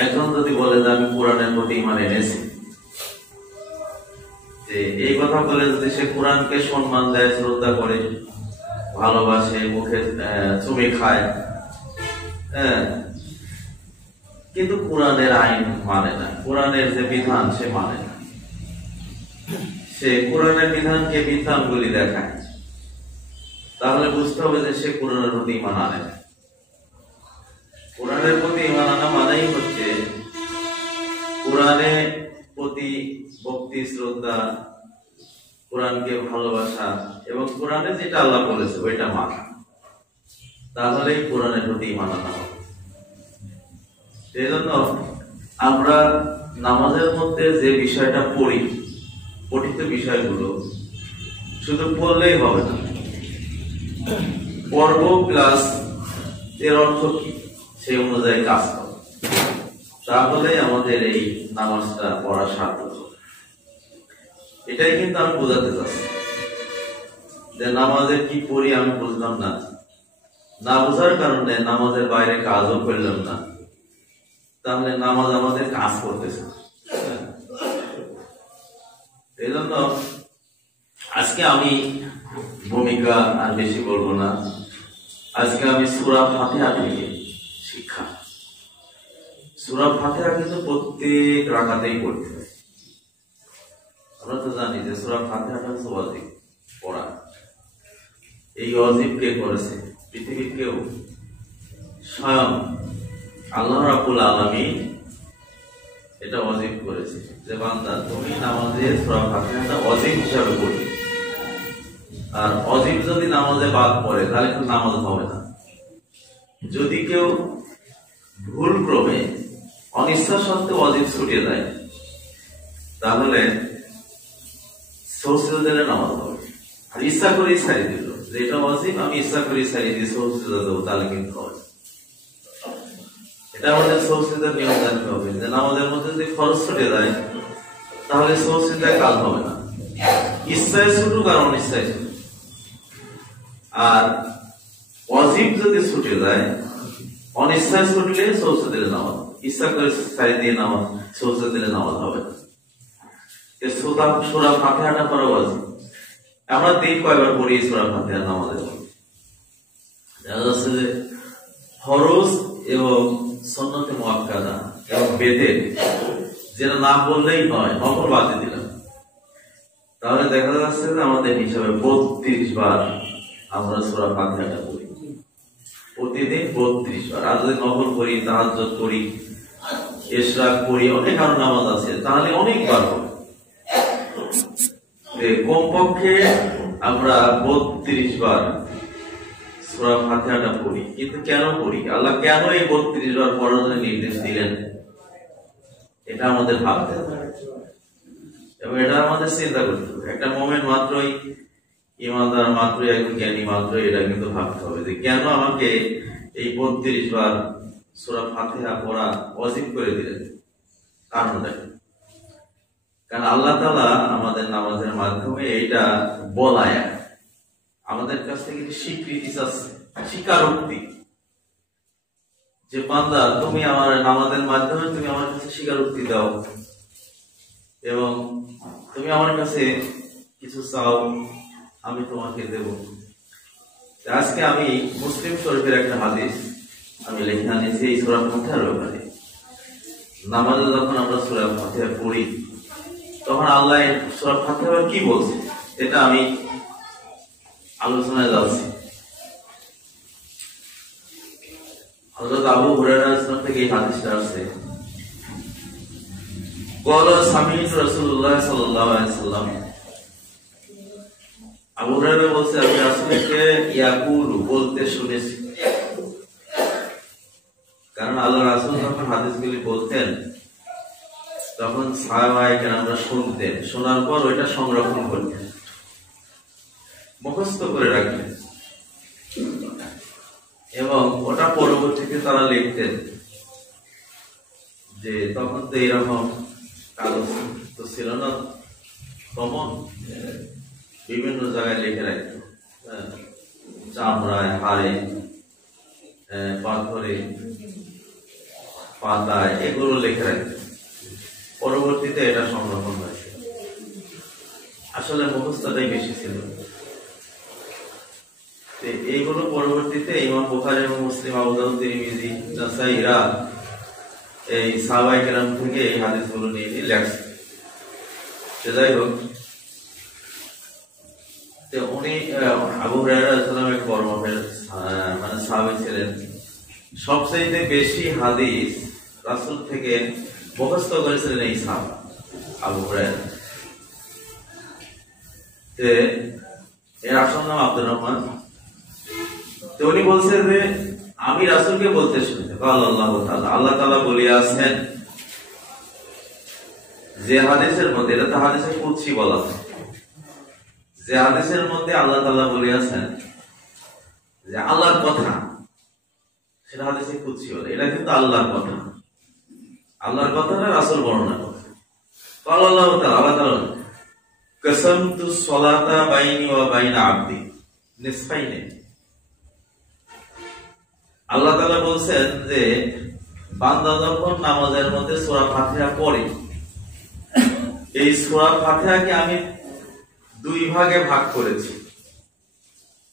একজন যদি বলে যে আমি কোরআনের প্রতি ঈমান এনেছি, যে এই কথা বলে যদি সে কোরআনকে সম্মান দেয়, শ্রদ্ধা করে, ভালোবাসে, মুখে চুমে খায়, কিন্তু কোরআনের আইন মানে না, কোরআনের যে বিধান সে মানে না, সে কোরআনের বিধানকে বিধানগুলি দেখায়, তাহলে বুঝতে হবে যে সে কোরআনের প্রতি ঈমান আনে না। কোরআনের প্রতি ঈমান আনা মানেই হচ্ছে কোরআনের প্রতি ভক্তি, শ্রদ্ধা, কোরআনকে ভালোবাসা এবং কোরআনে যেটা আল্লাহ বলেছে ওইটা মানা, তাহলেই কোরআনের প্রতি ঈমান আনা হবে। সেই জন্য আমরা নামাজের মধ্যে যে বিষয়টা পড়ি, পঠিত বিষয়গুলো শুধু পড়লেই হবে না, পড়ব প্লাস এর অর্থ কি সেই অনুযায়ী কাজ করব, তাহলে আমাদের এই নামাজটা পড়া সার্থক হবে। এটাই কিন্তু আমি বোঝাতে চাচ্ছি, যে নামাজে কি পড়ি আমি বুঝলাম না, না বোঝার কারণে নামাজের বাইরে কাজও করলাম না, তাহলে নামাজ আমাদের কাজ করতেছে। এই জন্য আজকে আমি ভূমিকা আর বেশি বলবো না, আজকে আমি সূরা ফাতিহা থেকে শিক্ষা। সূরা ফাতিহা কিন্তু প্রত্যেক রাকাতেই পড়তে হয়। আমরা তো জানি যে সূরা ফাতিহাটা হচ্ছে ওয়াজিব পড়া। এই ওয়াজিব কে করেছে? পৃথিবীর কেউ, স্বয়ং আল্লাহ রাব্বুল আলামিন এটা ওয়াজিব করেছে, যে বান্দা তুমি নামাজে সূরা ফাতিহাটা ওয়াজিব হিসাবে পড়বে। আর ওয়াজিব যদি নামাজে বাদ পড়ে তাহলে কিন্তু নামাজ হবে না। যদি কেউ ভুল ক্রমে অনিচ্ছা সত্ত্বেও ওয়াজিব ছুটিয়ে যায়, তাহলে সৌসিদা দিলে নামাজ হবে। আর ইচ্ছা করেই ছাড়িয়ে দিল, যে এটা ওয়াজিব আমি ইচ্ছা করেই ছাড়িয়ে দিয়ে সৌসিদা দেবো, তাহলে কিন্তু হবে। এটা আমাদের সৌসিদার নিয়ম জানতে হবে, যে নামাজের মধ্যে যদি খরচ ছুটে যায় তাহলে সৌসিদায় কাজ হবে না। ইচ্ছায় ছুটুক আর অনিচ্ছায় ছুটুক। আর ওয়াজিব যদি ছুটে যায়, অনিচ্ছায় ছুটলে সৌসিদা দিলে নামাজ, ইচ্ছা করে ছাড়িয়ে দিয়ে নামাজ, সৌসিদা দিলে নামাজ হবে না। সূরা ফাতিহাটা পড়া ওয়াজিব। আমরা দিন কয়বার পড়ি সূরা ফাতিহা নামাজের মধ্যে? দেখা যাচ্ছে যে ফরজ এবং সুন্নতে মুআক্কাদা এবং বেদের যেটা না বললেই নয়, নফল বাদে দিলাম, তাহলে দেখা যাচ্ছে যে আমাদের হিসাবে 32 বার আমরা সূরা ফাতিহাটা পড়ি প্রতিদিন, 32 বার। আর যদি নফল করি, তাহাজ্জুদ করি, ইশরাক করি, অনেক আরো নামাজ আছে, তাহলে অনেকবার হবে। কমপক্ষে আমরা 32 বার সূরা ফাতিহাটা পড়ি। কিন্তু কেন পড়ি? আল্লাহ কেন এই 32 বার পড়ার জন্য নির্দেশ দিলেন? এটা আমাদের ভাবতে হবে এবং এটা আমাদের চিন্তা করতে হবে। একটা মোমেন্ট মাত্রই, ইমানদার মাত্রই, একজন জ্ঞানী মাত্রই এটা কিন্তু ভাবতে হবে যে কেন আমাকে এই 32 বার সূরা ফাতিহা পড়া ওয়াজিব করে দিলেন, কারণটা কি? কারণ আল্লাহ তাআলা আমাদের নামাজের মাধ্যমে এইটা বলায় আমাদের কাছ থেকে স্বীকৃতি চাচ্ছে, স্বীকারোক্তি, যে বান্দা তুমি আমার নামাজের মাধ্যমে তুমি আমার কাছে স্বীকারোক্তি দাও এবং তুমি আমার কাছে কিছু চাও, আমি তোমাকে দেব। আজকে আমি মুসলিম শরীফের একটা হাদিস আমি লিখে আনিয়েছি এই সূরা ফাতিহার ব্যাপারে। নামাজে যখন আমরা সূরা ফাতিহা পড়ি, তখন আল্লাহ সূরা ফাতিহা কি বলছে এটা আমি আলোচনায় যাচ্ছি। হযরত আবু হুরায়রা রাদিয়াল্লাহু থেকে এই হাদিসটা আসছে। ক্বালা সামি'তু রাসূলুল্লাহ সাল্লাল্লাহু আলাইহি ওয়াসাল্লাম, আবু হুরায়রা বলছে আমি রাসূলকে ইয়াকুলু বলতে শুনেছি। কারণ আল্লাহ রাসূল যখন হাদিসগুলি বলতেন তখন সাহাবায়ে কেরামরা শুনতেন, শোনার পর ওইটা সংরক্ষণ করতেন, মুখস্থ করে রাখতেন এবং ওটা পরবর্তীতে তারা লিখতেন। যে তখন তো এরকম কাগজ তো ছিল না, কমন, বিভিন্ন জায়গায় লিখে রাখত, চামড়ায়, হাড়ে, পাথরে, পাতায় এগুলো লিখে রাখতেন। পরবর্তীতে এটা সংরক্ষণ হয়েছে। আসলে মুখস্থটাই বেশি ছিল। এইগুলো পরবর্তীতে ইমাম বুখারী এবং মুসলিম, আবু দাউদ, তিরমিজি, নাসাঈ এরা এই সাহাবায়ে কেরাম থেকে এই হাদিসগুলো নিয়ে লেখছে। যাই হোক, উনি আবু হুরায়রা রাদিয়াল্লাহু আনহু এক বড় মানে সাহাবী ছিলেন। সবচেয়ে বেশি হাদিস রাসূল থেকে মুখস্থ করেছিলেন এই সাহাবা আবু হুরায়রা। এর আসল নাম আব্দুর রহমান। তো উনি বলছেন যে আমি রাসূলকে বলতে শুনেছি, আল্লাহ তাআলা বলিয়াছেন, যে হাদিসের মধ্যে, এটা তো হাদিসে কুদসি বলা হয়, যে হাদিসের মধ্যে আল্লাহ তাআলা বলিয়াছেন যে আল্লাহর কথা, সেটা হাদিসে কুদসি বলে। এটা কিন্তু আল্লাহর কথা, আল্লাহর কথা না রাসূল বর্ণনা করে। আল্লাহ তাআলা কসমতু সলাতা বাইনি ওয়া বাইনা আবদি নিসফাইনে। আল্লাহ তাআলা বলছেন যে বান্দা যখন নামাজের মধ্যে সূরা ফাতিহা পড়ে, এই সূরা ফাতিহাকে আমি দুই ভাগে ভাগ করেছি।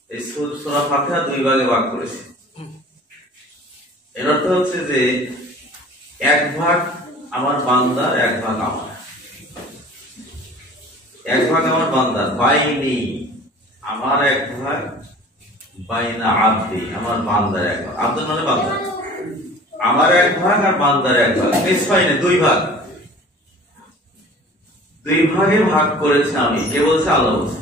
এই সূরা ফাতিহা দুই ভাগে ভাগ করেছি। এর অর্থ হচ্ছে যে এক ভাগ আমার বান্দার, এক ভাগ আমার। এক ভাগ আমার বান্দার, বাইনি আমার এক ভাগ, বাইনা আবদি আমার বান্দার এক ভাগ। আব্দ মানে বান্দা, আমার এক ভাগ আর বান্দার এক ভাগ, নিসফাইনে দুই ভাগ। দুই ভাগে ভাগ করেছে আমি। কে বলছে? আল্লাহ বলছে।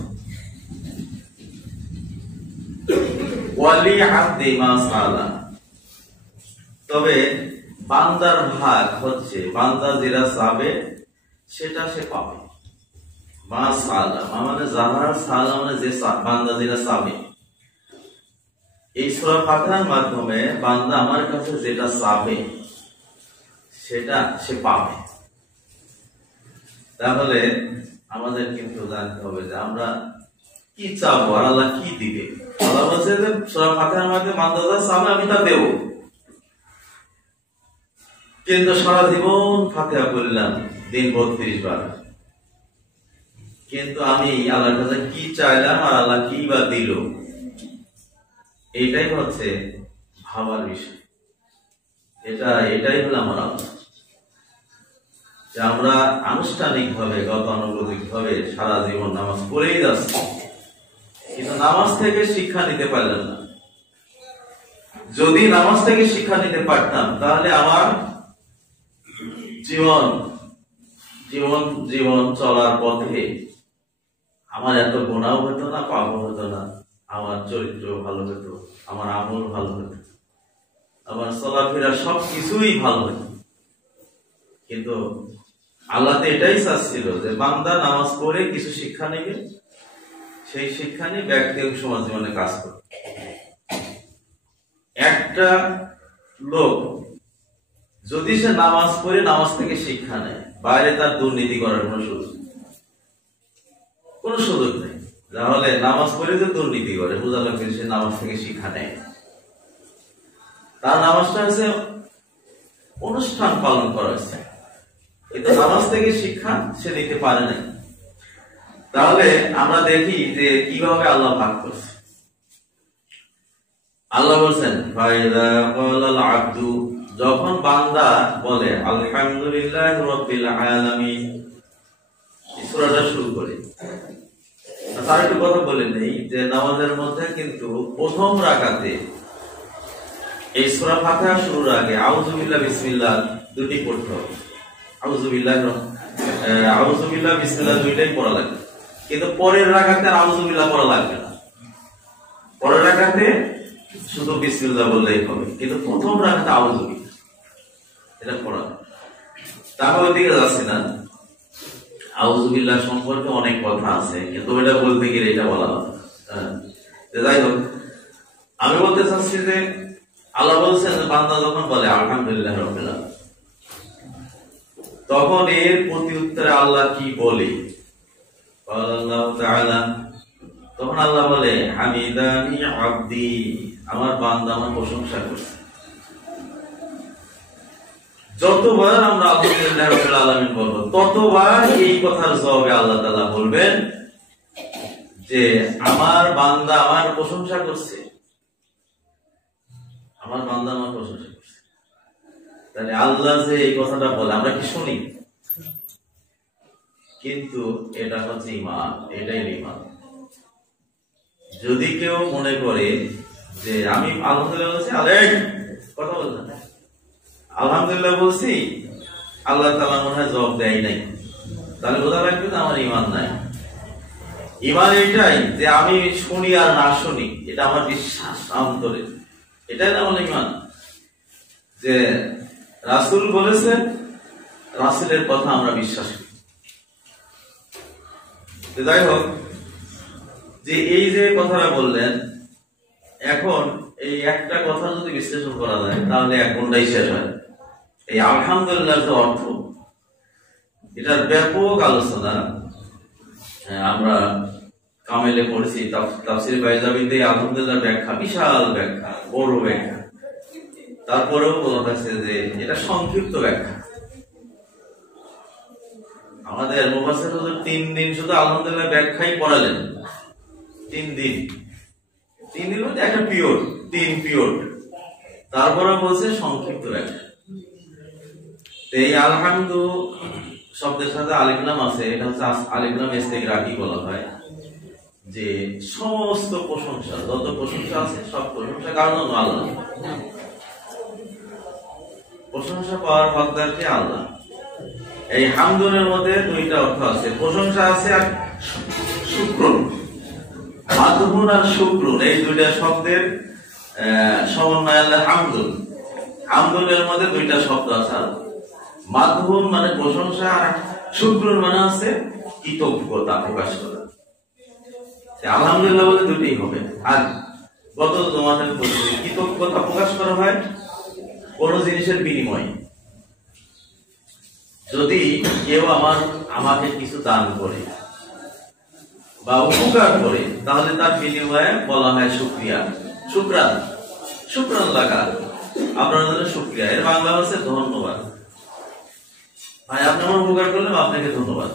ওয়ালি আবদি মা সালা, তবে বান্দার ভাগ হচ্ছে বান্দা যেটা চাবে সেটা সে পাবে। মা সালা মানে যাহার, সালা মানে যে বান্দা যেটা চাবে। এই সূরা ফাতিহার মাধ্যমে বান্দা আমার কাছে যেটা চাবে সেটা সে পাবে। তাহলে আমাদের কিন্তু জানতে হবে যে আমরা কি চাবো আর আল্লাহ কি দিবে। আল্লাহ বলছে যে সূরা ফাতিহার মাধ্যমে বান্দা যা চাবে আমি তা দেব। কিন্তু সারা জীবন ফাতিহা পড়লাম দিন 32 বার, কিন্তু আমি আল্লাহর কাছে কি চাইলাম আর আল্লাহ কি বা দিল, এটাই হচ্ছে ভাবার বিষয়। এটাই হলো আমার আল্লাহ। যে আমরা আনুষ্ঠানিক ভাবে, গতানুগতিক ভাবে সারা জীবন নামাজ পড়েই যাচ্ছি, কিন্তু নামাজ থেকে শিক্ষা নিতে পারলাম না। যদি নামাজ থেকে শিক্ষা নিতে পারতাম তাহলে আমার জীবন চলার পথে আমার এত গুনাহ হতো না, পাপ হতো না, আমার চরিত্র ভালো হতো, আমার আমল ভালো হতো, আমার চলাফেরা সবকিছুই ভালো হতো। কিন্তু আল্লাহ তো এটাই চাচ্ছিল যে বান্দা নামাজ পড়ে কিছু শিক্ষা নেবে, সেই শিক্ষা নিয়ে ব্যক্তিগত সমাজ জীবনে কাজ করবে। একটা লোক যদি সে নামাজ পড়ে নামাজ থেকে শিক্ষা নেয়, বাইরে তার দুর্নীতি করার কোনো সুযোগ নেই। তাহলে নামাজ পড়ে যে দুর্নীতি করে বোঝা লাগবে সে নামাজ থেকে শিক্ষা নেয়। তার নামাজটা হচ্ছে অনুষ্ঠান পালন করা হচ্ছে, কিন্তু নামাজ থেকে শিক্ষা সে নিতে পারে না। তাহলে আমরা দেখি যে কিভাবে আল্লাহ ভাগ করছে। আল্লাহ বলছেন ফাইদা ক্বালাল আবদু, যখন বান্দা বলে আলহামদুলিল্লাহি রাব্বিল আলামিন, এই সূরাটা শুরু করে। তার একটু কথা বলে নেই যে নামাজের মধ্যে কিন্তু প্রথম রাকাতে এই সূরা ফাতিহা শুরুর আগে আউযু বিল্লাহ বিসমিল্লাহ দুটি পড়তে হবে। আউযু বিল্লাহ বিসমিল্লাহ দুইটাই পড়া লাগবে, কিন্তু পরের রাকাতে আউযু বিল্লাহ পড়া লাগবে না। পরের রাকাতে শুধু বিসমিল্লাহ বললেই হবে, কিন্তু প্রথম রাকাতে আউযু বিল্লাহ এটা পড়া। তারপর ওইদিকে যাচ্ছে না। আউযু বিল্লাহ সম্পর্কে অনেক কথা আছে, কিন্তু এটা বলতে গেলে এটা বলা হবে। যাই হোক, আমি বলতে চাচ্ছি যে আল্লাহ বলছেন বান্দা যখন বলে আলহামদুলিল্লাহ রাব্বিল আলামিন, তখন এর প্রতি উত্তরে আল্লাহ কি বলে? আল্লাহ তাআলা তখন আল্লাহ বলে হামিদানি আবদি, আমার বান্দা আমার প্রশংসা করছে। যতবার আমরা আলহামদুলিল্লাহ রাব্বিল আলামিন বলবো, ততবার এই কথার জবাবে আল্লাহ তাআলা বলবেন যে আমার বান্দা আমার প্রশংসা করছে, আমার বান্দা আমার প্রশংসা করছে। তাহলে আল্লাহ যে এই কথাটা বলে আমরা কি শুনি? কিন্তু এটা হচ্ছে ঈমান, এটাই ঈমান। যদি কেউ মনে করে যে আমি আলহামদুলিল্লাহ বলছি, কথা বলছেন আলহামদুলিল্লাহ বলছি, আল্লাহ তাআলা মনে হয় জবাব দেয় নাই, তাহলে বোঝা লাগবে যে আমার ঈমান নাই। ঈমান এটাই যে আমি শুনি আর না শুনি, এটা আমার বিশ্বাস অন্তরে, এটাই না আমার ঈমান। যে রাসূল বলেছেন, রাসূলের কথা আমরা বিশ্বাস করি। যাই হোক, যে এই যে কথাটা বললেন, এখন এই একটা কথা যদি বিশ্লেষণ করা যায় তাহলে এক ঘন্টাই শেষ হয়। এই আলহামদুলিল্লাহ যে অর্থ, এটার ব্যাপক আলোচনা আমরা কামেলে পড়েছি, তাফসীর বাইজাবিতে আলহামদুলিল্লাহ ব্যাখ্যা, বিশাল ব্যাখ্যা, বড় ব্যাখ্যা। তারপরেও বলা হয়েছে যে এটা সংক্ষিপ্ত ব্যাখ্যা। আমাদের মুফাসসির হুজুর 3 দিন শুধু আলহামদুলিল্লাহ ব্যাখ্যাই পড়ালেন। 3 দিন মধ্যে একটা পিরিয়ড, 3 পিরিয়ড। তারপরে বলছে সংক্ষিপ্ত ব্যাখ্যা। এই আলহামদু শব্দের সাথে আলিফ লাম আছে, এটা হচ্ছে আলিফ লাম ইস্তিগরাকি বলা হয়। যে সমস্ত প্রশংসা, যত প্রশংসা আছে সব প্রশংসা কারণ আল্লাহ। প্রশংসা পাওয়ার হকদার কে? আল্লাহ। এই হামদুনের মধ্যে 2টা অর্থ আছে, প্রশংসা আছে আর শুকরুন। মাদহুন আর শুকরুন এই 2টা শব্দের সমন্বয় আল্লাহ হামদুন। হামদুনের মধ্যে 2টা শব্দ আছে, মাদহুন মানে প্রশংসা আর শুকরুন মানে আছে কৃতজ্ঞতা প্রকাশ করা। আলহামদুলিল্লাহ বলতে 2টিই হবে। আর গত তোমাদের কৃতজ্ঞতা প্রকাশ করা হয় কোন জিনিসের বিনিময়ে। যদি কেউ আমাকে কিছু দান করে বা উপকার করে, তাহলে তার বিনিময়ে বলা হয় শুকরিয়া, শুকরান লাগা, আপনার জন্য শুকরিয়া। এর বাংলা হচ্ছে ধন্যবাদ। ভাই আপনি আমার উপকার করলেন, আপনাকে ধন্যবাদ,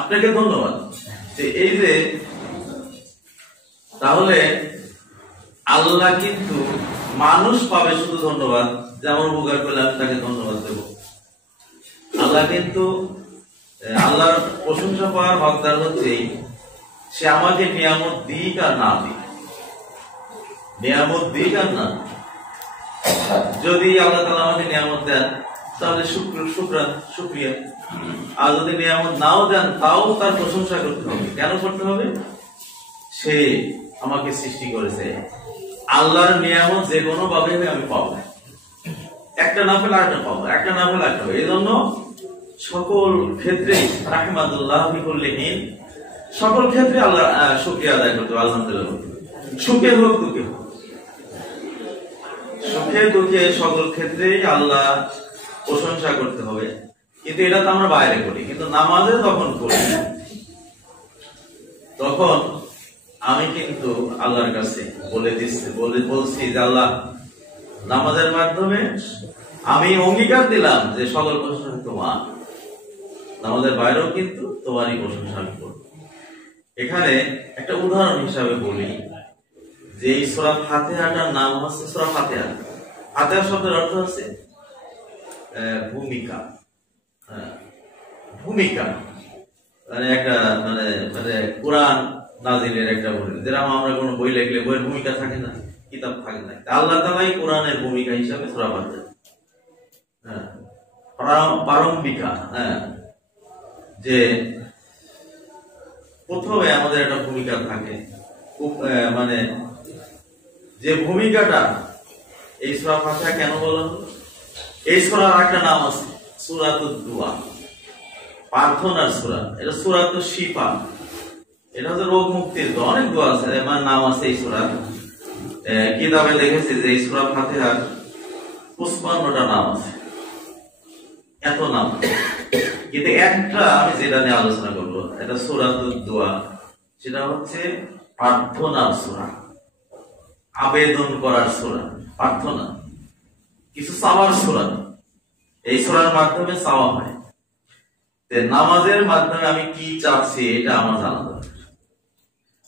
আপনাকে ধন্যবাদ। এই যে তাহলে আল্লাহ কিন্তু মানুষ পাবে শুধু ধন্যবাদ, যে আমার উপকার করলে আমি তাকে ধন্যবাদ দেব। আল্লাহ কিন্তু আল্লাহর প্রশংসা পাওয়ার হকদার হচ্ছে সে আমাকে নিয়ামত দিক আর না দিক, নিয়ামত দিক আর না। যদি আল্লাহ তাআলা আমাকে নিয়ামত দেন তাহলে শুকরিয়া, আর যদি নিয়ামত নাও দেন তাও তার প্রশংসা করতে হবে। কেন করতে হবে? সে আমাকে সৃষ্টি করেছে। আল্লাহর নিয়ামত যে কোনো ভাবে আমি পাবো, একটা না পেলে আরেকটা পাবো, একটা না পেলে আরেকটা পাবো। এই জন্য সকল ক্ষেত্রে রাহমাতুল্লাহ বিকুল্লিহিন, সকল ক্ষেত্রে আল্লাহ শুকরিয়া আদায় করতে হবে, আলহামদুলিল্লাহ। সুখে হোক দুঃখে হোক, সুখে দুঃখে সকল ক্ষেত্রেই আল্লাহ প্রশংসা করতে হবে। কিন্তু এটা তো আমরা বাইরে করি, কিন্তু নামাজে যখন করি তখন আমি কিন্তু আল্লাহর কাছে বলছি যে আল্লাহ, নামাজের মাধ্যমে আমি অঙ্গীকার দিলাম যে সকল প্রশংসা তোমার, নামাজের বাইরেও কিন্তু তোমারই প্রশংসা আমি করব। এখানে একটা উদাহরণ হিসাবে বলি যে এই সূরা ফাতিহাটার নাম হচ্ছে সূরা ফাতিহা। ফাতিহা শব্দের অর্থ হচ্ছে ভূমিকা, ভূমিকা মানে একটা মানে মানে কোরআন নাজিলের একটা বই। যেরকম আমরা কোনো বই লিখলে বইয়ের ভূমিকা থাকে না, কিতাব থাকে না, আল্লাহ তাআলাই কোরআনের ভূমিকা হিসাবে সূরা ফাতিহা, প্রারম্ভিকা। যে প্রথমে আমাদের একটা ভূমিকা থাকে, মানে যে ভূমিকাটা এই সূরা ফাতিহা কেন বলা হলো? এই সূরার একটা নাম আছে সূরাতুদ দুআ, প্রার্থনার সূরা। এটা সূরাতুশ শিফা, এটা হচ্ছে রোগ মুক্তির। অনেক দোয়া আছে, আমার নাম আছে এই সূরা। কিতাবে লিখেছে যে এই সূরা ফাতিহার 55টা নাম আছে, এত নাম। কিন্তু একটা আমি যেটা নিয়ে আলোচনা করবো, এটা সূরাতুদ দুআ, সেটা হচ্ছে প্রার্থনার সূরা, আবেদন করার সূরা, প্রার্থনা। কিছু চাওয়ার সূরা, এই সূরার মাধ্যমে চাওয়া হয়। নামাজের মাধ্যমে আমি কি চাচ্ছি এটা আমার জানা দরকার,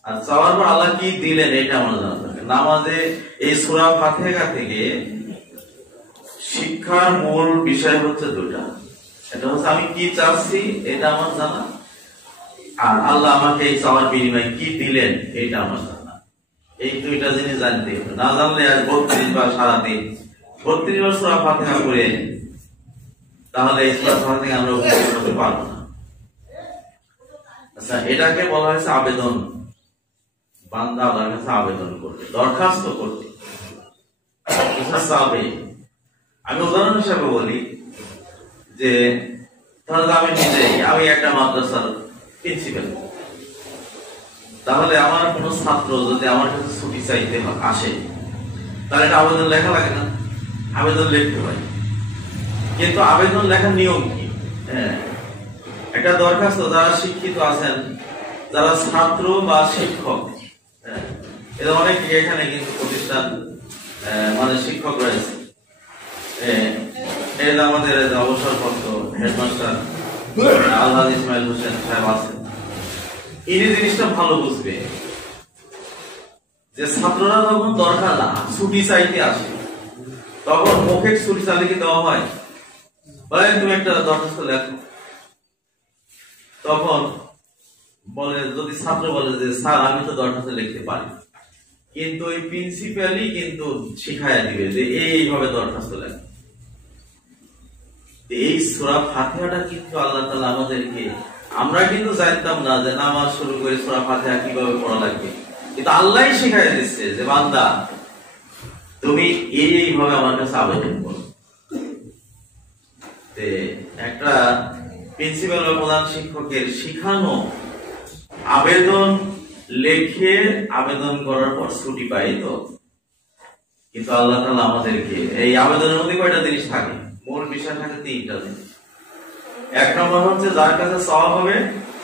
আর চাওয়ার পর আল্লাহ কি দিলেন এটা আমার জানা দরকার। নামাজে এই সূরা ফাতিহা থেকে শিক্ষার মূল বিষয় হচ্ছে দুটা, এটা হচ্ছে আমি কি চাচ্ছি এটা আমার জানা, আর আল্লাহ আমাকে এই চাওয়ার বিনিময়ে কি দিলেন এটা আমার জানা। এই দুইটা জিনিস জানতে হবে, না জানলে আজ 32 বার সারাদিন 32 বার সূরা ফাতিহা করে তাহলে এই সূরা ফাতিহা থেকে আমরা উপকৃত হতে পারবো না। আচ্ছা, এটাকে বলা হয়েছে আবেদন। বান্দা আল্লাহর কাছে আবেদন করবে, দরখাস্ত করবে, আমি উদাহরণ হিসাবে বলি যে তাহলে আমি একটা মাদ্রাসার প্রিন্সিপাল, তাহলে আমার কোন ছাত্র যদি আমার কাছে ছুটি চাইতে আসে তাহলে এটা আবেদন লেখা লাগে না? আবেদন লিখতে হয়, কিন্তু আবেদন লেখার নিয়ম কি? একটা দরখাস্ত, যারা শিক্ষিত আছেন, যারা ছাত্র বা শিক্ষক, এরা অনেক এখানে কিন্তু প্রতিষ্ঠান মানে শিক্ষক রয়েছে, আমাদের অবসরপ্রাপ্ত হেডমাস্টার আলহাজ ইসমাইল হোসেন সাহেব আছেন, ইনি জিনিসটা ভালো বুঝবে যে ছাত্ররা যখন দরকার ছুটি চাইতে আসে তখন মুখে ছুটি চাইলে কি দেওয়া হয়? বলে তুমি একটা দরখাস্ত লেখো, তখন বলে, যদি ছাত্র বলে যে স্যার আমি তো দরখাস্ত লিখতে পারি, কিন্তু ওই প্রিন্সিপালই কিন্তু শিখাইয়া দিবে যে এইভাবে দরখাস্ত লেখো। এই সূরা ফাতিহাটা কিন্তু আল্লাহ তাআলা আমাদেরকে, আমরা কিন্তু জানতাম না যে নামাজ শুরু করে সূরা ফাতিহা কিভাবে পড়া লাগবে, কিন্তু আল্লাহই শিখাইয়া দিচ্ছে যে বান্দা তুমি এইভাবে আমার কাছে আবেদন করো। একটা প্রিন্সিপাল বা প্রধান শিক্ষকের শিখানো আবেদন লেখে আবেদন করার পর ছুটি পাই তো, কিন্তু আল্লাহ তাআলা আমাদেরকে এই আবেদনের মধ্যে কয়টা জিনিস থাকে? মূল বিষয় থাকে 3টা জিনিস। এক নম্বর হচ্ছে যার কাছে চাওয়া হবে,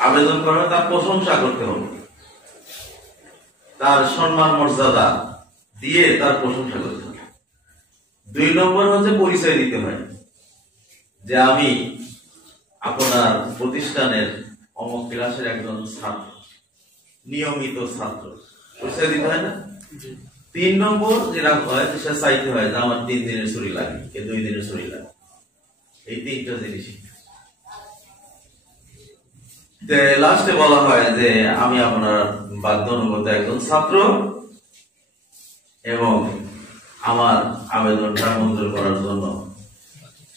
আবেদন করা হবে, তার প্রশংসা করতে হবে, তার সম্মান মর্যাদা দিয়ে তার প্রশংসা করতে হবে। 2 নম্বর হচ্ছে পরিচয় দিতে হয় যে আমি আপনার প্রতিষ্ঠানের অমুক ক্লাসের একজন ছাত্র, নিয়মিত ছাত্র, পরিচয় দিতে হয় না? 3 নম্বর যেটা হয় সে চাইতে হয় যে আমার 3 দিনের ছুটি লাগে, 2 দিনের ছুটি লাগে। এই 3টা জিনিস লাস্টে বলা হয় যে আমি আপনার বাধ্যনুগত একজন ছাত্র এবং আমার আবেদনটা মঞ্জুর করার জন্য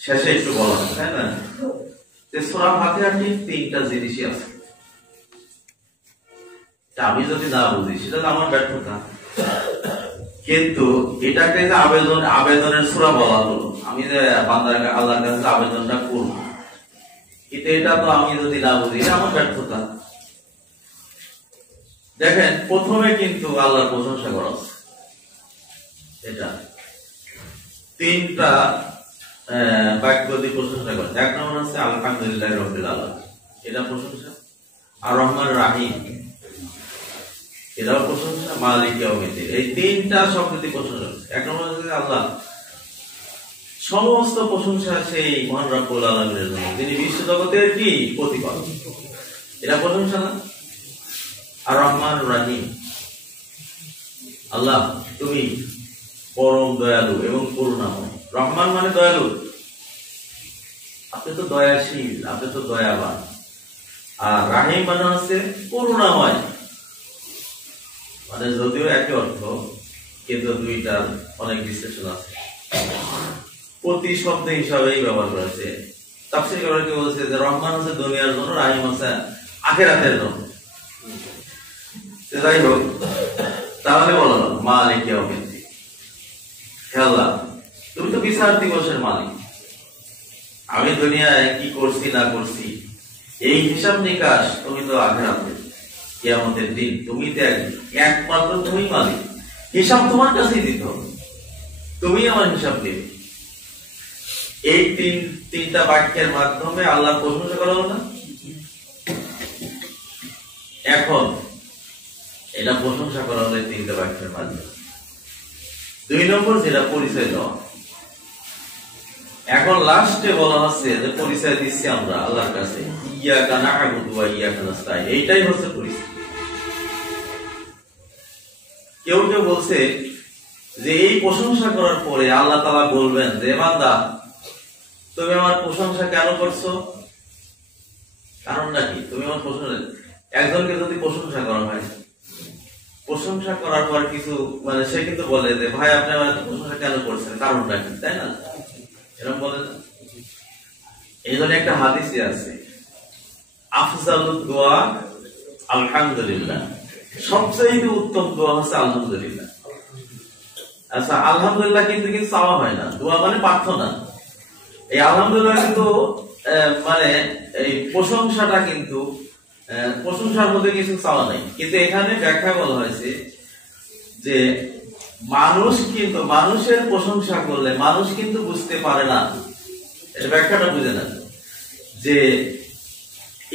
শেষে একটু বলা হয়, তাই না? সূরা ফাতিহার ঠিক 3টা জিনিসই আছে। আমি যদি না বুঝি সেটা আমার ব্যর্থতা, কিন্তু এটাকে যে আবেদনের সূরা বলা হলো, আমি যে বান্দার আল্লাহর কাছে আবেদনটা করব, কিন্তু এটা তো আমি যদি না বুঝি এটা আমার ব্যর্থতা। দেখেন, প্রথমে কিন্তু আল্লাহর প্রশংসা করা হচ্ছে, এটা 3টা বাক্য দিয়ে প্রশংসা করে। 1 নম্বর হচ্ছে আলহামদুলিল্লাহি রাব্বিল আলামিন, এটা প্রশংসা। আর রহমান রাহিম, এটাও প্রশংসা। মালিক ইয়াউমিদ্দিন, এই 3টা শব্দ দিয়ে প্রশংসা। 1 নম্বর হচ্ছে আল্লাহ, সমস্ত প্রশংসা সেই মহান রব্বুল আলামিনের জন্য, যিনি বিশ্ব জগতের কি প্রতিপালক, এটা প্রশংসা না? আর রহমান রাহিম, আল্লাহ তুমি পরম দয়ালু এবং করুণাময়। রহমান মানে দয়ালু, আপনি তো দয়াশীল, আপনি তো দয়াবান। আর রাহিম মানে হচ্ছে করুণাময়, মানে যদিও একই অর্থ কিন্তু 2টার অনেক বিশ্লেষণ আছে। প্রতি শব্দ হিসাবেই ব্যবহার করেছে। তাফসীর কারকে বলছে যে রহমান হচ্ছে দুনিয়ার জন্য, রাহিম হচ্ছে আখিরাতের জন্য। যাই হোক, তাহলে বলো মালিক ইয়াউমিদ্দিন, হে আল্লাহ তুমি তো বিচার দিবসের মালিক, আমি দুনিয়ায় কি করছি না করছি এই হিসাব নিকাশ তুমি তো আখিরাতে কিয়ামতের দিন তুমি তো একমাত্র তুমি মালিক, হিসাব তোমার কাছেই দিতে হবে, তুমি আমার হিসাব দেবে। এই 3টা বাক্যের মাধ্যমে আল্লাহ প্রশংসা করা হলো না? এখন এটা প্রশংসা করা হলো 3টা বাক্যের মাধ্যমে। 2 নম্বর যেটা পরিচয় দেওয়া, এখন লাস্টে বলা হচ্ছে যে পরিচয় দিচ্ছি আমরা আল্লাহর কাছে, ইয়াকা না'বুদু ওয়া ইয়াকা নাস্তাইন। এইটাই হচ্ছে পরিচয়। কেউ কেউ বলছে যে এই প্রশংসা করার পরে আল্লাহ তাআলা বলবেন যে বান্দা তুমি আমার প্রশংসা কেন করছো, কারণটা কি? তুমি আমার প্রশংসা, একজনকে যদি প্রশংসা করা হয়, প্রশংসা করার পর কিছু মানে সে কিন্তু বলে যে ভাই আপনি আমার প্রশংসা কেন করছেন, কারণটা কি, তাই না? এরকম বলে না? এই জন্য একটা হাদিসে আছে, আফজালুদ দোয়া আলহামদুলিল্লাহ, সবচেয়ে উত্তম দোয়া হচ্ছে আলহামদুলিল্লাহ। আচ্ছা, আলহামদুলিল্লাহ কিন্তু কিন্তু চাওয়া হয় না, দোয়া মানে প্রার্থনা। এই আলহামদুলিল্লাহ কিন্তু মানে এই প্রশংসাটা কিন্তু প্রশংসার মধ্যে কিছু চাওয়া নাই, কিন্তু এখানে ব্যাখ্যা বলা হয়েছে যে মানুষ কিন্তু মানুষের প্রশংসা করলে মানুষ কিন্তু বুঝতে পারে না, এর ব্যাখ্যাটা বুঝে না, যে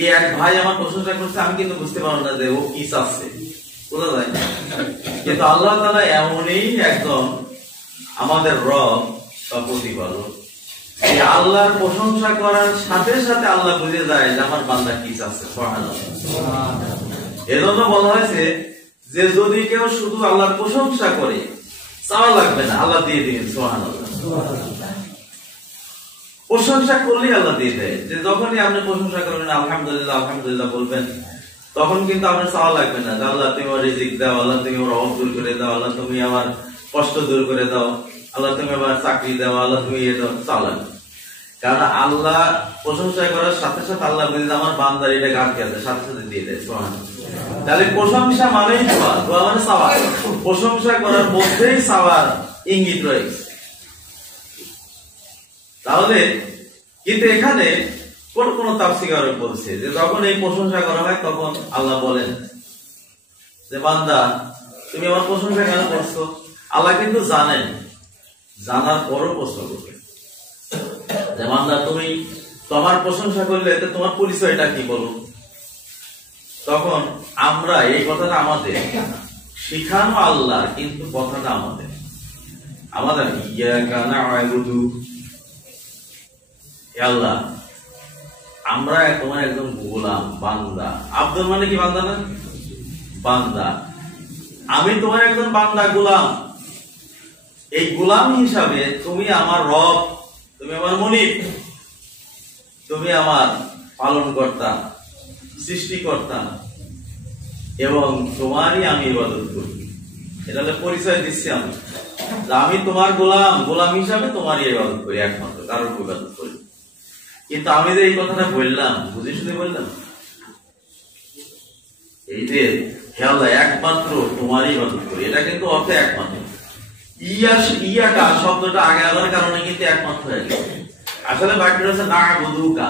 এই এক ভাই আমার প্রশংসা করছে আমি কিন্তু বুঝতে পারবো না যে ও কি চাচ্ছে, বোঝা যায় না। কিন্তু আল্লাহ তাআলা এমনই একজন আমাদের রব বা প্রতিপালক, এই আল্লাহর প্রশংসা করার সাথে সাথে আল্লাহ বুঝে যায় যে আমার বান্দা কি চাচ্ছে। সুবহানাল্লাহ। এজন্য বলা হয়েছে যে যদি কেউ শুধু আল্লাহর প্রশংসা করে, চাওয়া লাগবে না, আল্লাহ দিয়ে দিবেন। সুবহানাল্লাহ। প্রশংসা করলেই আল্লাহ দিয়ে দেয়। যে যখনই আপনি প্রশংসা করবেন আলহামদুলিল্লাহ আলহামদুলিল্লাহ বলবেন, তখন কিন্তু আপনার চাওয়া লাগবে না যে আল্লাহ তুমি আমার রিজিক দাও, আল্লাহ তুমি আমার অভাব দূর করে দাও, আল্লাহ তুমি আমার কষ্ট দূর করে দাও, আল্লাহ তুমি আমার চাকরি দাও, আল্লাহ তুমি এ দাও, চাওয়া লাগবে। কারণ আল্লাহ প্রশংসা করার সাথে সাথে আল্লাহ বুঝে আমার বান্দার এটা ঘাটতি আছে, সাথে সাথে দিয়ে দেয়। সুবহানাল্লাহ। তাহলে প্রশংসা মানেই দোয়া, দোয়া মানে চাওয়া, প্রশংসা করার মধ্যেই চাওয়ার ইঙ্গিত রয়েছে। তাহলে কিন্তু এখানে কোন কোন তাফসীরকারক বলছে যে যখন এই প্রশংসা করা হয় তখন আল্লাহ বলেন যে বান্দা তুমি আমার প্রশংসা কেন করছো। আল্লাহ কিন্তু জানেন, জানার পরও প্রশ্ন করবে যে বান্দা তুমি তোমার প্রশংসা করলে এতে তোমার পরিচয়টা কি বলো। তখন আমরা এই কথাটা আমাদের শিখানো আল্লাহ, কিন্তু কথাটা আমাদের ইয়াকা না'বুদু, আল্লাহ আমরা তোমার একজন গোলাম বান্দা। আব্দুল মানে কি বান্দা না? বান্দা। আমি তোমার একজন বান্দা গোলাম। এই গোলাম হিসাবে তুমি আমার রব, তুমি আমার মুনিব, তুমি আমার পালনকর্তা, সৃষ্টিকর্তা, এবং তোমারই আমি ইবাদত করি। এটা হলে পরিচয় দিচ্ছি আমি তোমার গোলাম, গোলাম হিসাবে তোমারই ইবাদত করি, একমাত্র কারোর ইবাদত করি। কিন্তু আমি যে এই কথাটা বললাম বুঝে শুনে বললাম, এই যে আল্লাহ একমাত্র তোমারই ইবাদত করি, এটা কিন্তু অর্থ একমাত্র। ইয়াকা শব্দটা আগে আসার কারণে কিন্তু একমাত্র হয়ে গেছে। আসলে বাক্যটা হচ্ছে না'বুদুকা,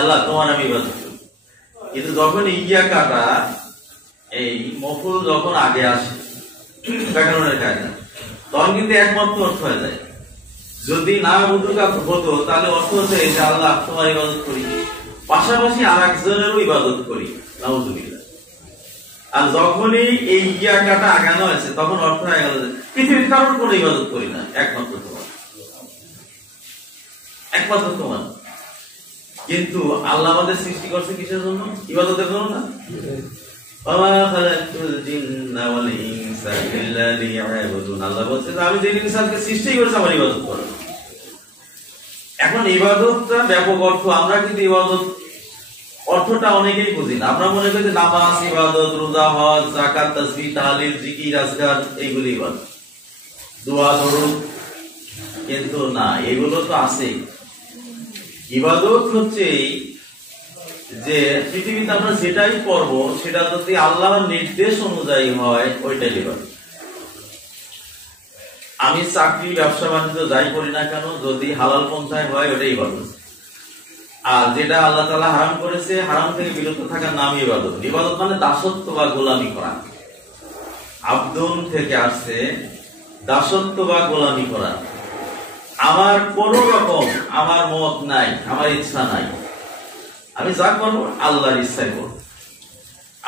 আল্লাহ তোমার আমি ইবাদত করি। কিন্তু যখন ইয়াকাটা এই মফুল যখন আগে আসে ব্যাকরণের কায়দা, তখন কিন্তু একমাত্র অর্থ হয়ে যায়। যদি না'বুদুকা হতো তাহলে অর্থ হচ্ছে যে আল্লাহ তোমার ইবাদত করি, পাশাপাশি আর একজনেরও ইবাদত করি, নাউযুবিল্লাহ। আর যখনই এই ইয়াকাটা আগানো হয়েছে তখন অর্থ হয়ে গেল যে পৃথিবীর কারোর কোনো ইবাদত করি না, একমাত্র তোমার, একমাত্র তোমার। কিন্তু আল্লাহ আমাদের সৃষ্টি করছে কিসের জন্য? ইবাদতের জন্য না। আল্লাহ বলছে আমি যে ইনসানকে সৃষ্টি করেছি আমার ইবাদত করো। এখন ইবাদতটা ব্যাপক অর্থ, আমরা কিন্তু ইবাদত অর্থটা অনেকেই বুঝি না। আমরা মনে করি নামাজ ইবাদত, রোজা, হজ, যাকাত, তাসবিহ, তাহলিল, জিকির, আজকার এইগুলি ইবাদত, দোয়া দরুদ। কিন্তু না, এগুলো তো আছেই। ইবাদত হচ্ছে যে পৃথিবীতে আমরা যেটাই করবো সেটা যদি আল্লাহর নির্দেশ অনুযায়ী হয় ওইটাই ইবাদত। আমি চাকরি, ব্যবসা বাণিজ্য যাই করি না কেন, যদি হালাল পন্থায় হয় ওটাই ইবাদত। আর যেটা আল্লাহ তাআলা হারাম করেছে, হারাম থেকে বিরত থাকার নাম ইবাদত। ইবাদত মানে দাসত্ব বা গোলামি করা। আব্দুন থেকে আসছে দাসত্ব বা গোলামি করা। আমার কোন রকম আমার মত নাই, আমার ইচ্ছা নাই, আমি যা করবো আল্লাহর ইচ্ছায় করবো।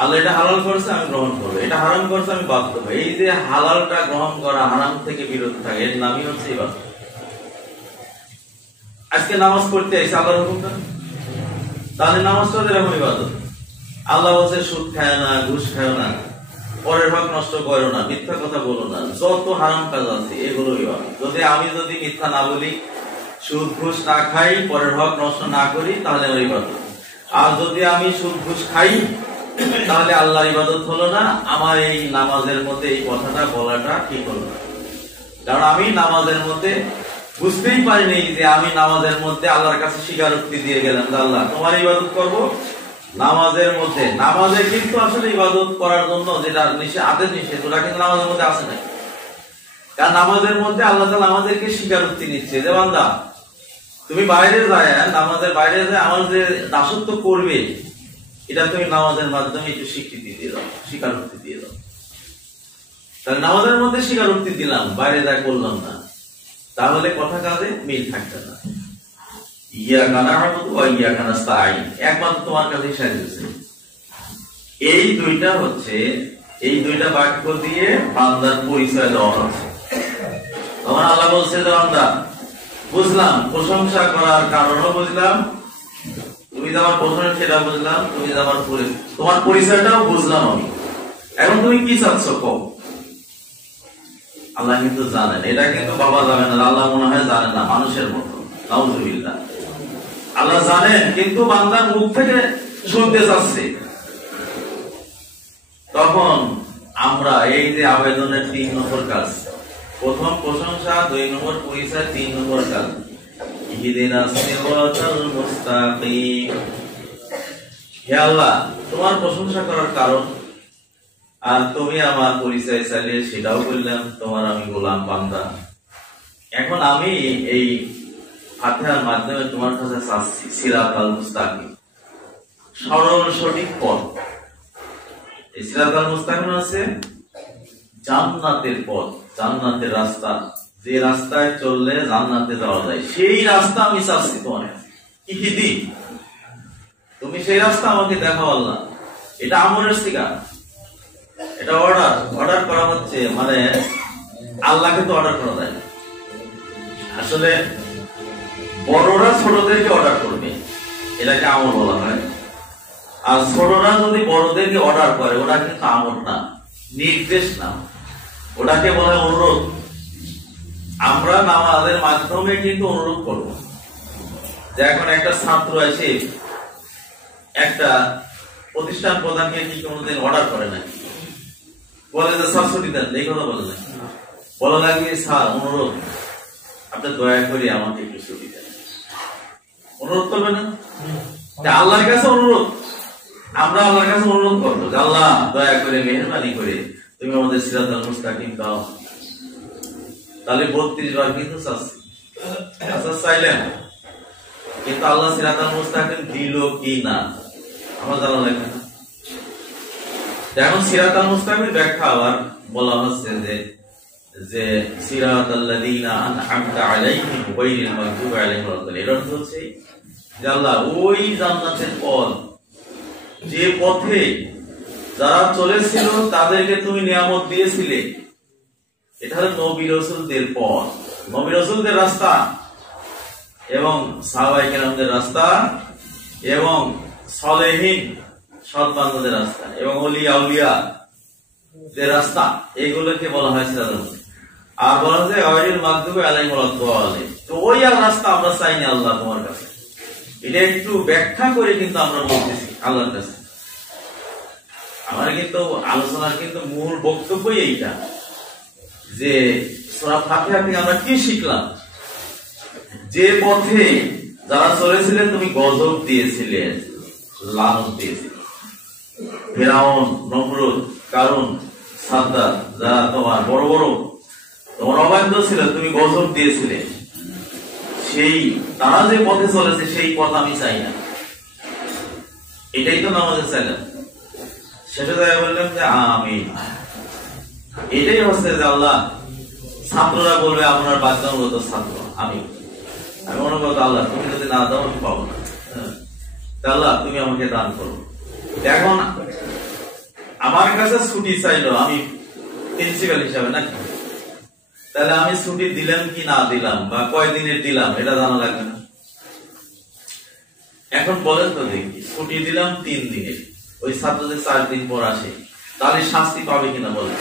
আল্লাহ এটা হালাল করেছে আমি গ্রহণ করবো, এটা হারাম করেছে আমি বাদ করবো। এই যে হালালটা গ্রহণ করা, হারাম থেকে বিরত থাকা, এর নামই হচ্ছে ইবাদত। আজকে নামাজ পড়তে আইসে আল্লাহর হুকুমটা, তাহলে নামাজটা এরকম ইবাদত। আল্লাহ বলছে সুদ খায় না, ঘুষ খায় না, পরের হক নষ্ট করো না, মিথ্যা কথা বলো না, যত হারাম কাজ আছে এগুলো ইবাদত। যদি মিথ্যা না বলি, সুদ ঘুষ না খাই, পরের হক নষ্ট না করি, তাহলে আমার ইবাদত। আর যদি আমি সুদ ঘুষ খাই, তাহলে আল্লাহর ইবাদত হলো না। আমার এই নামাজের মধ্যে এই কথাটা বলাটা ঠিক হলো না, কারণ আমি নামাজের মধ্যে বুঝতেই পারিনি যে আমি নামাজের মধ্যে আল্লাহর কাছে স্বীকারোক্তি দিয়ে গেলাম যে আল্লাহ তোমার ইবাদত করব নামাজের মধ্যে। নামাজে কিন্তু আসলে ইবাদত করার জন্য যেটা আদেশ নিষেধ, ওটা কিন্তু নামাজের মধ্যে আসে না। কারণ নামাজের মধ্যে আল্লাহ তাআলা আমাদেরকে স্বীকারোক্তি নিচ্ছে যে বান্দা তুমি বাইরে যায়, নামাজের বাইরে যায় আমার যে দাসত্ব করবে, এটা তুমি নামাজের মাধ্যমে একটু স্বীকৃতি দিয়ে দাও, স্বীকারোক্তি দিয়ে দাও। তাহলে নামাজের মধ্যে স্বীকারোক্তি দিলাম, বাইরে যা করলাম না, তাহলে কথা কাজে মিল থাকবে না। ইয়াকা না'বুদু ওয়া ইয়াকা নাস্তাঈন, একমাত্র তোমার কাছেই সাহায্য। এই দুইটা বাক্য দিয়ে বান্দার পরিচয় দেওয়া হচ্ছে। তখন আল্লাহ বলছে যে বান্দা বুঝলাম, প্রশংসা করার কারণও বুঝলাম, তুমি যে আমার প্রশংসা সেটা বুঝলাম, তুমি যে আমার তোমার পরিচয়টাও বুঝলাম আমি। এখন তুমি কি চাচ্ছ কও। আল্লাহ কিন্তু জানেন, এটা কিন্তু বাবা জানে না, আল্লাহ মনে হয় জানে না, মানুষের মতো। নাউযুবিল্লাহ। আল্লাহ জানেন, কিন্তু বান্দার মুখ থেকে শুনতে চাচ্ছে। তখন আমরা এই যে আবেদনের 3 নম্বর কাজ, প্রথম প্রশংসা, 2 নম্বর পরিচয়, 3 নম্বর কাজ, ইহদিনাস সিরাতাল মুস্তাকিম। হে আল্লাহ, তোমার প্রশংসা করার কারণ, আর তুমি আমার পরিচয় চাইলে সেটাও বললাম, তোমার আমি গোলাম বান্দা। এখন আমি এই ফাতিহার মাধ্যমে তোমার কাছে চাচ্ছি সিরাতাল মুস্তাকিম, সরল সঠিক পথ। এই সিরাতাল মুস্তাকিম আছে জান্নাতের পথ, জান্নাতের রাস্তা, যে রাস্তায় চললে জান্নাতে যাওয়া যায়, সেই রাস্তা আমি চাচ্ছি তোমার কাছে। ইহদি, তুমি সেই রাস্তা আমাকে দেখাও আল্লাহ। এটা আমরের সিগা, এটা অর্ডার করা হচ্ছে, মানে আল্লাহকে তো অর্ডার করা যায় না। আসলে বড়রা ছোটদেরকে অর্ডার করবে, এটাকে আমর বলা হয়। আর ছোটরা যদি বড়দেরকে অর্ডার করে, ওটা কিন্তু আমর না, নির্দেশ না, ওটাকে বলে অনুরোধ। আমরা নামাজের মাধ্যমে কিন্তু অনুরোধ করব। যে এখন একটা ছাত্র এসে একটা প্রতিষ্ঠান প্রধানকে কি কোনোদিন অর্ডার করে নাকি, বলে যে স্যার ছুটি দেন, এই কথা বলে নাকি, বলা লাগবে স্যার অনুরোধ, আপনি দয়া করে আমাকে একটু ছুটি দেন। অনুরোধ করবে না? আল্লাহর কাছে অনুরোধ, আমরা আল্লাহর কাছে অনুরোধ করবো যে আল্লাহ দয়া করে মেহেরবানি করে তুমি আমাদের সিরাতাল মুস্তাকিম দাও। তাহলে 32 বার কিন্তু চাইলেন, কিন্তু আল্লাহ সিরাতাল মুস্তাকিম দিল কি না আমার জানা লাগবে না। এখন সিরাতাল মুস্তাকিমের ব্যাখ্যা আবার বলা হচ্ছে যে সিরাতাল্লাযীনা আন'আমতা আলাইহিম গায়রিল মাগদুবি আলাইহিম ওয়ালাদ-দাল্লিন, এর অর্থ হচ্ছে যে আল্লাহ ওই জান্নাতের পথ, যে পথে যারা চলেছিল তাদেরকে তুমি নিয়ামত দিয়েছিলে, এটা হলো নবী রাসূলদের পথ, নবী রাসূলদের রাস্তা, এবং সাহাবায়ে কেরামদের রাস্তা, এবং সালেহীন সৎ বান্দাদের রাস্তা, এবং ওলিয়া আউলিয়াদের রাস্তা, এইগুলোকে বলা হয় সিরাতাল। আর বলা যায় গায়রিল মাগদুবি আলাইহিম ওয়ালাদ-দাল্লিন, তো ওই রাস্তা আমরা চাই না আল্লাহ তোমার কাছে। এটা একটু ব্যাখ্যা করে কিন্তু আমরা বলতেছি আল্লাহর কাছে। আমার কিন্তু আলোচনার কিন্তু মূল বক্তব্যই এইটা, যে সূরা ফাতিহা থেকে আমরা কি শিখলাম। যে পথে যারা চলেছিলেন তুমি গজব দিয়েছিলে, লানত দিয়েছিলে, ফিরআউন, নমরুদ, কারুন, সাদ্দাত, যারা তোমার বড় বড় তোমার অবাধ্য ছিল, তুমি গজব দিয়েছিলে, সেই তারা যে পথে চলেছে সেই পথ আমি চাই না। এটাই তো নামাজে চাইলাম, সেটা তাই বললাম যে আমিন। এটাই হচ্ছে যে আল্লাহ, ছাত্ররা বলবে আপনার বাধ্যগত ছাত্র আমি অনুগত, আল্লাহ তুমি যদি না দাও আমি পাবো না, আল্লাহ তুমি আমাকে দান করো। এখন আমার কাছে ছুটি চাইলো, আমি প্রিন্সিপাল হিসাবে নাকি, তাহলে আমি ছুটি দিলাম কি না দিলাম, বা কয়দিনের দিলাম, এটা জানা লাগবে না। এখন বলেন তো দেখি, ছুটি দিলাম 3 দিনের, ওই ছাত্রদের 4 দিন পর আসে, তাহলে শাস্তি পাবে কিনা বলেন?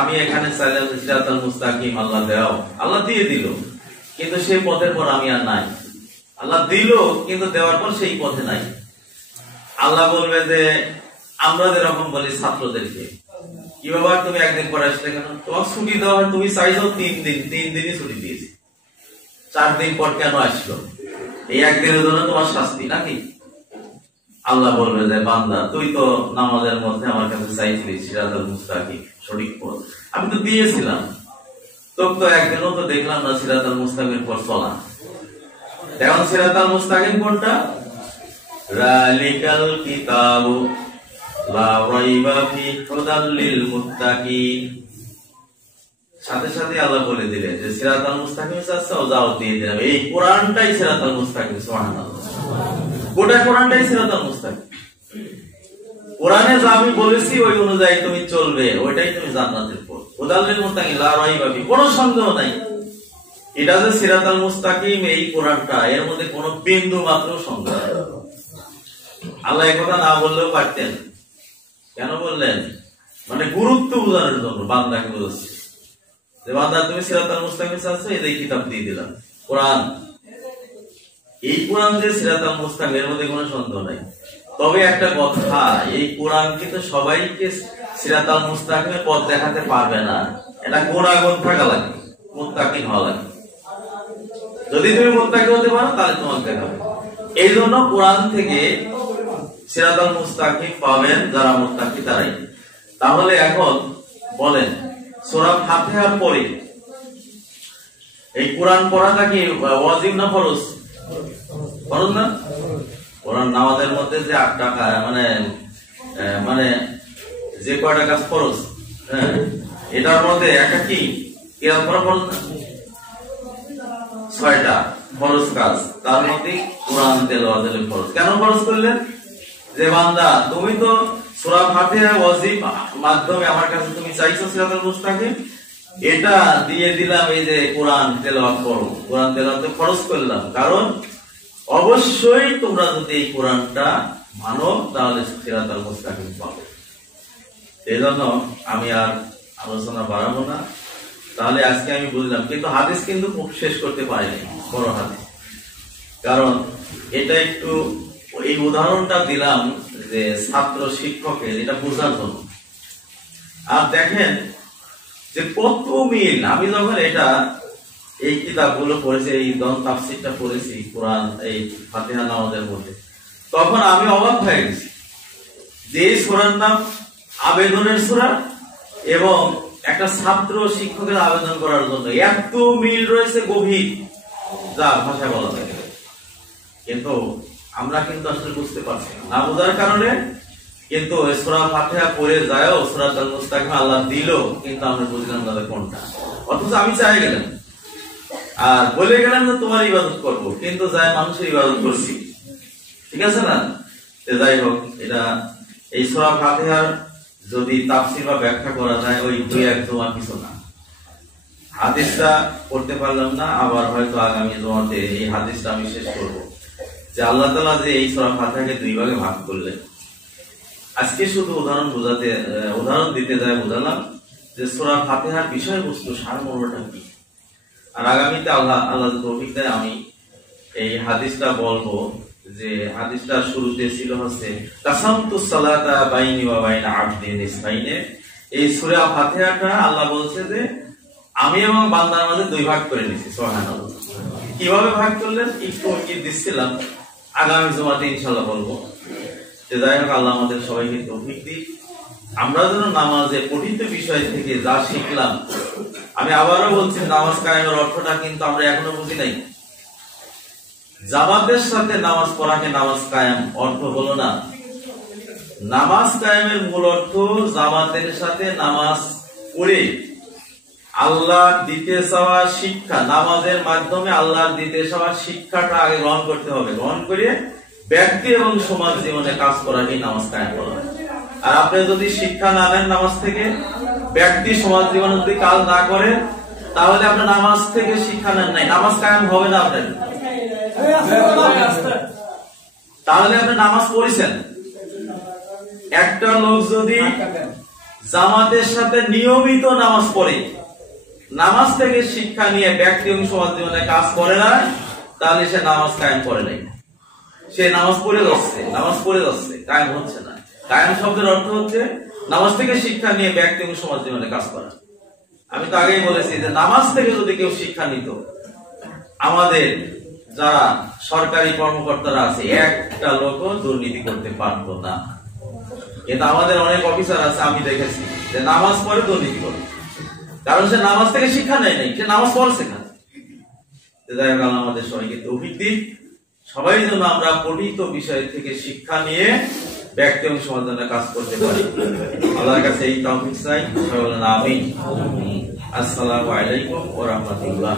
আমি এখানে চাইলাম সিরাতাল মুস্তাকিম আল্লাহ দাও, আল্লাহ দিয়ে দিল, কিন্তু সেই পথের পর আমি আর নাই। আল্লাহ দিল কিন্তু দেওয়ার পর সেই পথে নাই। আল্লাহ বলবে যে আমরা যেরকম বলি ছাত্রদেরকে, কি বাবা তুমি একদিন পরে আসলে কেন? তোমার ছুটি দেওয়া হয়, তুমি চাইছো 3 দিন, 3 দিনই ছুটি দিয়েছি, 4 দিন পর কেন আসলো? এই একদিনের জন্য তোমার শাস্তি নাকি? আল্লাহ বলবে যে বান্দা তুই তো নামাজের মধ্যে আমার কাছে চাইছিলি সিরাতাল মুস্তাকিম সঠিক পথ, আমি তো দিয়েছিলাম, তোর তো একদিনও তো দেখলাম না সিরাতাল মুস্তাকিমের পর চলা। এখন সিরাতাল মুস্তাকিম কোনটা? যালিকাল কিতাবু লা রাইবা ফিহি হুদাল লিল মুত্তাকিন। সাথে সাথে আল্লাহ বলে দিলেন যে সিরাতাল মুস্তাকিম চাচ্ছো, যাও দিয়ে দিলাম, এই কোরআনটাই সিরাতাল মুস্তাকিম। সুবহানাল্লাহ, গোটা কোরআনটাই সিরাতাল মুস্তাকিম। কোরআনে যা আমি বলেছি ওই অনুযায়ী তুমি চলবে, ওইটাই তুমি জান্নাতের পথ। হুদাল লিল মুত্তাকিন লা রাইবা ফিহি, কোনো সন্দেহ নাই এটা যে সিরাতাল মুস্তাকিম এই কোরআনটা, এর মধ্যে কোনো বিন্দু মাত্র সন্দেহ নেই। আল্লাহ এই কথা না বললেও পারতেন, কেন বললেন? মানে গুরুত্ব বোঝানোর জন্য বান্দাকে বোঝাচ্ছে যে বান্দা তুমি সিরাতাল মুস্তাকিম চাচ্ছ, এই কিতাব দিয়ে দিলাম কোরআন। এই কোরআন যে সিরাতাল মুস্তাকিম, এর মধ্যে কোনো সন্দেহ নাই। তবে একটা কথা, এই কোরআন কিন্তু সবাইকে সিরাতাল মুস্তাকিমের পথ দেখাতে পারবে না, এটা গুণাগুণ থাকা লাগে, মুত্তাকিন হওয়া লাগে। যদি তুমি মুত্তাকি হতে পারো তাহলে তোমাকে দেখাবে। এই জন্য কোরআন থেকে সিরাতাল মুস্তাকিম পাবেন যারা মুত্তাকি তারাই। তাহলে এখন বলেন, সূরা ফাতিহার পরে এই কোরআন পড়াটা কি ওয়াজিব না ফরজ? ফরজ না? কোরআন নামাজের মধ্যে যে 8টা মানে মানে যে কয়টা কাজ ফরজ, হ্যাঁ, এটার মধ্যে একটা কি কিরাত পড়া ফরজ না? 6টা ফরজ কাজ, তার মধ্যে কোরআন তেলাওয়াত ফরজ। কেন ফরজ করলেন? যে বান্দা তুমি তো সূরা ফাতিহা ওয়াজিব মাধ্যমে আমার কাছে তুমি চাইছো সিরাতাল মুস্তাকিম, এটা দিয়ে দিলাম, এই যে কোরআন তেলাওয়াত করো, কোরআন তেলাওয়াত ফরজ করলাম, কারণ অবশ্যই তোমরা যদি এই কোরআনটা মানো তাহলে সিরাতাল মুস্তাকিম পাবে। এই জন্য আমি আর আলোচনা বাড়াবো না। তাহলে আজকে আমি বুঝলাম, কিন্তু হাদিস কিন্তু শেষ করতে পারিনি, বড় হাদিস, কারণ এটা একটু এই উদাহরণটা দিলাম যে ছাত্র শিক্ষকের এটা বোঝার জন্য। আর দেখেন যে কত মিল, আমি যখন এটা এই কিতাবগুলো পড়েছি, এই দন তাফসীরটা পড়েছি কোরআন এই ফাতিহা নামাজের মধ্যে, তখন আমি অবাক হয়ে গেছি যে সূরার নাম আবেদনের সূরা এবং একটা ছাত্র শিক্ষকের আবেদন করার জন্য এত মিল রয়েছে গভীর, যা ভাষা বলা যায়। কিন্তু আমরা কিন্তু আসলে বুঝতে পারছি না, বোঝার কারণে কিন্তু সূরা ফাতিহা পড়ে যায়ও সিরাতাল মুস্তাকিম আল্লাহ দিল, কিন্তু আমরা বুঝলাম না কোনটা। অথচ আমি চাই গেলাম আর বলে গেলাম যে তোমার ইবাদত করবো, কিন্তু যাই মানুষের ইবাদত করছি, ঠিক আছে না? যাই হোক, এটা এই সূরা ফাতিহার যদি তাফসীর বা ব্যাখ্যা করা যায়, ওই 2-1 জমা কিছু না। হাদিসটা পড়তে পারলাম না, আবার হয়তো আগামী জমাতে এই হাদিসটা আমি শেষ করব যে আল্লাহ তাআলা যে এই সূরা ফাতিহাকে 2 ভাগে ভাগ করলেন। আজকে শুধু উদাহরণ দিতে যায় বুঝালাম যে সূরা ফাতিহার বিষয়বস্তু সারমর্মটা কি। আর আগামীতে আল্লাহ তৌফিক দেয় আমি এই হাদিসটা বলবো, যে হাদিসটা শুরুতে ছিল হচ্ছে কাসামতুস সালাতা বাইনি ওয়া বাইনা আবদি নিসফাইনে। এই সূরা ফাতিহাটা আল্লাহ বলছে যে আমি এবং বান্দার মাঝে 2 ভাগ করে নিয়েছি। সুবহানাল্লাহ। কিভাবে ভাগ করলেন একটু কি দিছিলাম, আগামী জুমাতে ইনশাআল্লাহ বলবো। যে যাই হোক, আল্লাহ আমাদের সবাইকে তৌফিক দিক, আমরা যেন নামাজে পঠিত বিষয় থেকে যা শিখলাম, আমি আবারও বলছি নামাজ কায়েমের অর্থটা কিন্তু আমরা এখনো বুঝি নাই। জামাতের সাথে নামাজ পড়াকে নামাজ কায়েম অর্থ হলো না। নামাজ কায়েমের মূল অর্থ জামাতের সাথে নামাজ পড়ে আল্লাহ দিতে চাওয়া শিক্ষা, নামাজের মাধ্যমে আল্লাহ দিতে চাওয়া শিক্ষাটা আগে গ্রহণ করতে হবে, গ্রহণ করে ব্যক্তি এবং সমাজ জীবনে কাজ করাকে নামাজ কায়েম করা। আর আপনি যদি শিক্ষা না নেন নামাজ থেকে, ব্যক্তি সমাজ জীবনে যদি কাজ না করে, তাহলে আপনার নামাজ থেকে শিক্ষা নেন নাই, নামাজ কায়েম হবে না আপনার। তাহলে আপনি নামাজ পড়েছেন। একটা লোক যদি জামাতের সাথে নিয়মিত নামাজ পড়ে, নামাজ থেকে শিক্ষা নিয়ে ব্যক্তি এবং সমাজ জীবনে কাজ করে না, তাহলে সে নামাজ কায়েম করে নাই। সে নামাজ পড়ে যাচ্ছে, কায়েম হচ্ছে না। কায়েম শব্দের অর্থ হচ্ছে নামাজ থেকে শিক্ষা নিয়ে ব্যক্তি এবং সমাজ জীবনে কাজ করা। আমি তো আগেই বলেছি যে নামাজ থেকে যদি কেউ শিক্ষা নিত, আমাদের যারা সরকারি কর্মকর্তারা আছে একটা লোকও দুর্নীতি করতে পারত না। কিন্তু আমাদের অনেক অফিসার আছে, আমি দেখেছি যে নামাজ পড়ে দুর্নীতি করে, কারণ সে নামাজ থেকে শিক্ষা নেয় নাই, সে নামাজ পড়ছে না। আমাদের সবাইকে তৌফিক দিন, সবাই যেন আমরা পঠিত বিষয় থেকে শিক্ষা নিয়ে ব্যক্তি এবং সমাজ জন্য কাজ করতে পারি। আল্লাহর কাছে এই তৌফিক চাই। আমিন। আসসালামু আলাইকুম ওয়া রাহমাতুল্লাহ।